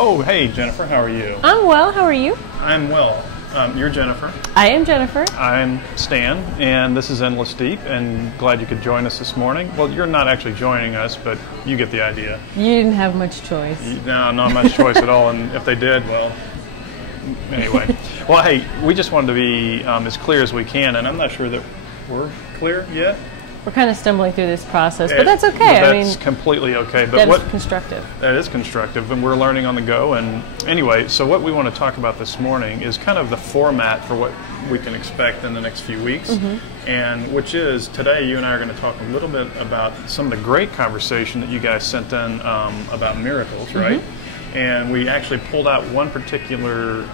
Oh, hey, Jennifer, how are you? I'm well. How are you? I'm well. You're Jennifer. I am Jennifer. I'm Stan, and this is Endless Deep, and glad you could join us this morning. Well, you're not actually joining us, but you get the idea. You didn't have much choice. No, not much choice at all, and if they did, well, anyway. Well, hey, we just wanted to be as clear as we can, and I'm not sure that we're clear yet. We're kind of stumbling through this process, but that's okay. That's completely okay. But that's constructive. That is constructive, and we're learning on the go. And anyway, so what we want to talk about this morning is kind of the format for what we can expect in the next few weeks, and which is today you and I are going to talk a little bit about some of the great conversation that you guys sent in about miracles, right? And we actually pulled out one particular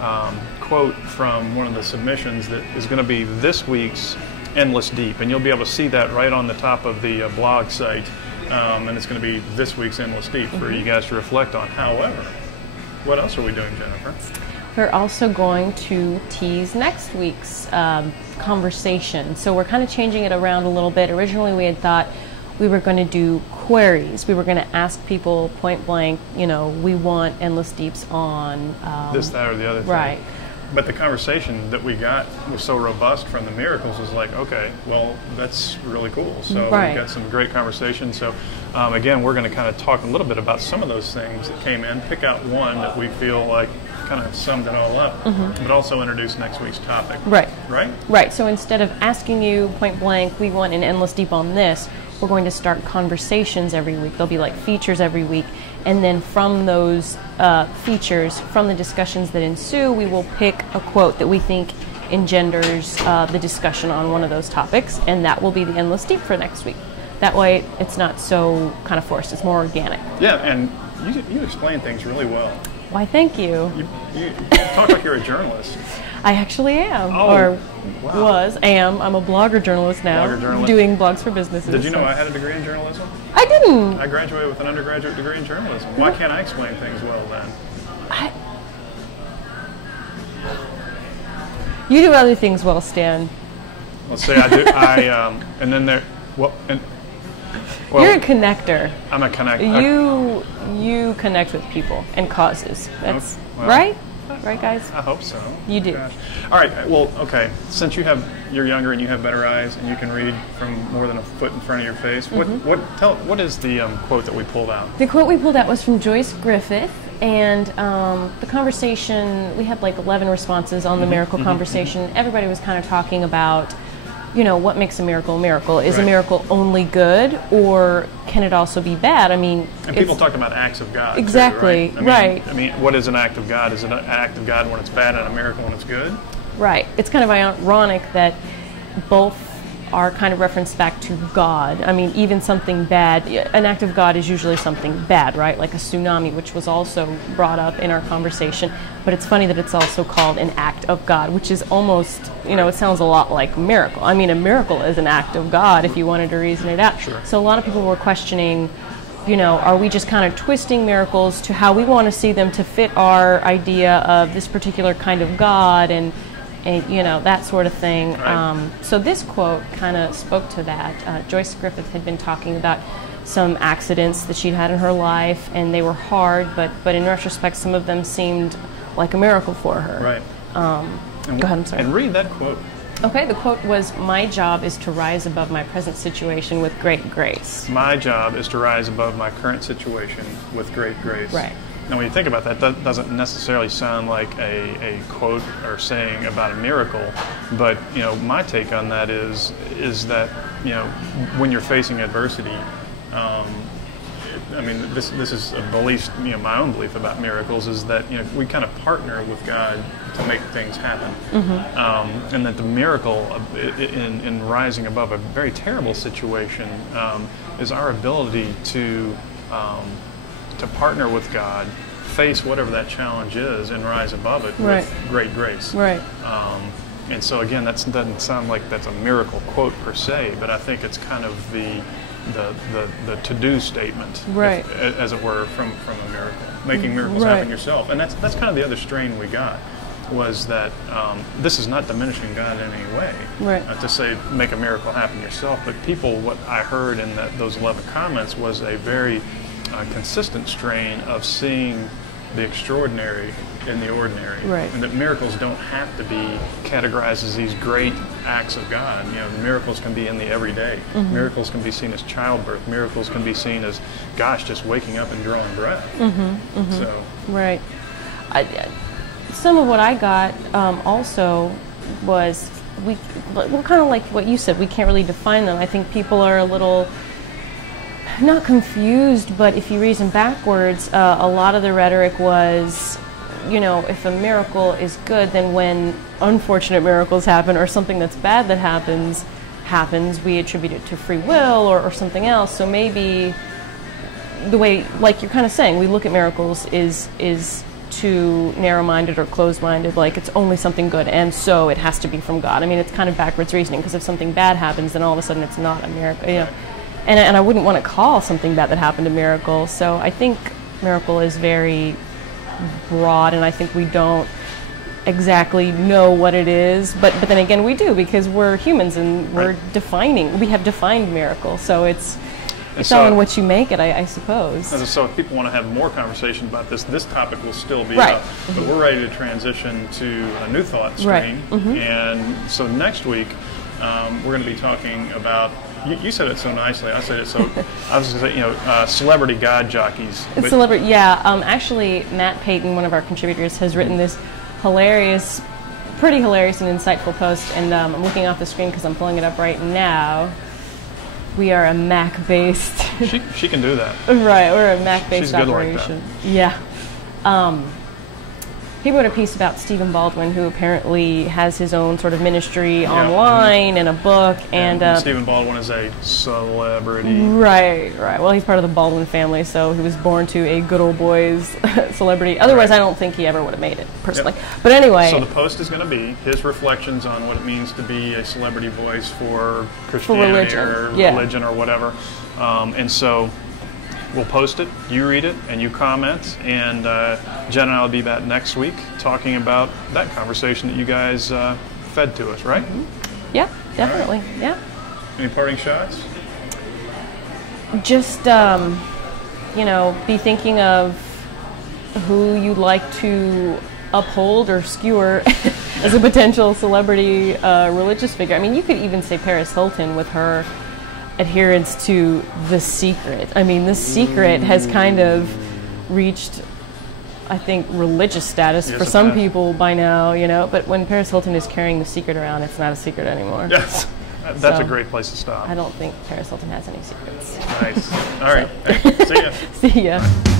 quote from one of the submissions that is going to be this week's Endless Deep, and you'll be able to see that right on the top of the blog site, and it's going to be this week's Endless Deep for you guys to reflect on. However, what else are we doing, Jennifer? We're also going to tease next week's conversation, so we're kind of changing it around a little bit. Originally we had thought we were going to do queries. We were going to ask people point blank, you know, we want Endless Deeps on this, that, or the other thing. Right. But the conversation that we got was so robust from the miracles was like, okay, well, that's really cool. So we got some great conversation. So again, we're going to kind of talk a little bit about some of those things that came in, pick out one that we feel like kind of summed it all up, but also introduce next week's topic. Right. Right? Right. So instead of asking you point blank, we want an Endless Deep on this, we're going to start conversations every week. There'll be like features every week. And then from those features, from the discussions that ensue, we will pick a quote that we think engenders the discussion on one of those topics, and that will be the Endless Deep for next week. That way, it's not so kind of forced. It's more organic. Yeah, and you explain things really well. Why, thank you. You talk like you're a journalist. I actually am, I'm a blogger journalist now, doing blogs for businesses. Did you know I had a degree in journalism? I didn't. I graduated with an undergraduate degree in journalism. Why can't I explain things well then? You do other things well, Stan. Let's say I do. And then there. Well, you're a connector. I'm a connector. You connect with people and causes. That's right. Right, guys? I hope so. You do. Gosh. All right. Well, okay. Since you're younger and you have better eyes and you can read from more than a foot in front of your face, what is the quote that we pulled out? The quote we pulled out was from Joyce Griffith, and the conversation, we had like 11 responses on the miracle conversation. Everybody was kind of talking about, you know, what makes a miracle a miracle? Is a miracle only good, or can it also be bad? I mean, and people talked about acts of God. Exactly, too, right? I mean, what is an act of God? Is it an act of God when it's bad and a miracle when it's good? Right. It's kind of ironic that both are kind of referenced back to God. I mean, even something bad, an act of God is usually something bad, right? Like a tsunami, which was also brought up in our conversation. But it's funny that it's also called an act of God, which is almost, you know, it sounds a lot like miracle. I mean, a miracle is an act of God if you wanted to reason it out. Sure. So a lot of people were questioning, you know, are we just kind of twisting miracles to how we want to see them to fit our idea of this particular kind of God and you know, that sort of thing. Right. So this quote kind of spoke to that. Joyce Griffith had been talking about some accidents that she'd had in her life, and they were hard, but in retrospect, some of them seemed like a miracle for her. Right. Go ahead, I'm sorry. And read that quote. Okay, the quote was, "My job is to rise above my present situation with great grace." My job is to rise above my current situation with great grace. Right. Now, when you think about that, that doesn't necessarily sound like a quote or saying about a miracle, but you know, my take on that is that, you know, when you're facing adversity, I mean, this is a belief, you know, my own belief about miracles is that, you know, we kind of partner with God to make things happen, and that the miracle in rising above a very terrible situation is our ability to partner with God, face whatever that challenge is, and rise above it with great grace. Right. And so again, that doesn't sound like that's a miracle quote per se, but I think it's kind of the to-do statement, right, as it were, from a miracle, making miracles happen yourself. And that's kind of the other strain we got, was that this is not diminishing God in any way, to say make a miracle happen yourself, but people, what I heard in those 11 comments was a very consistent strain of seeing the extraordinary in the ordinary, Right. and that miracles don't have to be categorized as these great acts of God. You know, miracles can be in the everyday. Miracles can be seen as childbirth. Miracles can be seen as, gosh, just waking up and drawing breath. So, Right. Some of what I got also was well, kind of like what you said. We can't really define them. I think people are a little not confused, but if you reason backwards, a lot of the rhetoric was, you know, if a miracle is good, then when unfortunate miracles happen or something that's bad that happens, we attribute it to free will or something else. So maybe the way, like you're kind of saying, we look at miracles is too narrow-minded or closed-minded, like it's only something good and so it has to be from God. I mean, it's kind of backwards reasoning, because if something bad happens, then all of a sudden it's not a miracle, you know. And I wouldn't want to call something bad that happened a miracle. So I think miracle is very broad, and I think we don't exactly know what it is, but then again we do, because we're humans and we're we have defined miracle, so it's all in what you make it, I suppose. So if people want to have more conversation about this topic will still be Right. up, but we're ready to transition to a new thought stream. Right. And so next week we're going to be talking about, you said it so nicely, I said it so, I was going to say, celebrity God jockeys. Celebrity, yeah. Actually, Matt Payton, one of our contributors, has written this pretty hilarious and insightful post, and I'm looking off the screen because I'm pulling it up right now. We are a Mac-based... She can do that. Right, we're a Mac-based She's good operation. like that. Yeah. He wrote a piece about Stephen Baldwin, who apparently has his own sort of ministry online and a book. And Stephen Baldwin is a celebrity. Right. Well, he's part of the Baldwin family, so he was born to a good old boys celebrity. Otherwise, I don't think he ever would have made it, personally. Yep. But anyway. So the post is going to be his reflections on what it means to be a celebrity voice for Christianity or religion or whatever. And so we'll post it, you read it, and you comment, and Jen and I will be back next week talking about that conversation that you guys fed to us, right? Yeah, definitely. Right. Yeah. Any parting shots? Just, be thinking of who you'd like to uphold or skewer as a potential celebrity religious figure. I mean, you could even say Paris Hilton with her adherence to The Secret. I mean, The Secret has kind of reached, I think, religious status for some people by now, but when Paris Hilton is carrying The Secret around, it's not a secret anymore. Yes. That's a great place to stop. I don't think Paris Hilton has any secrets. Nice. All right. See ya. See ya.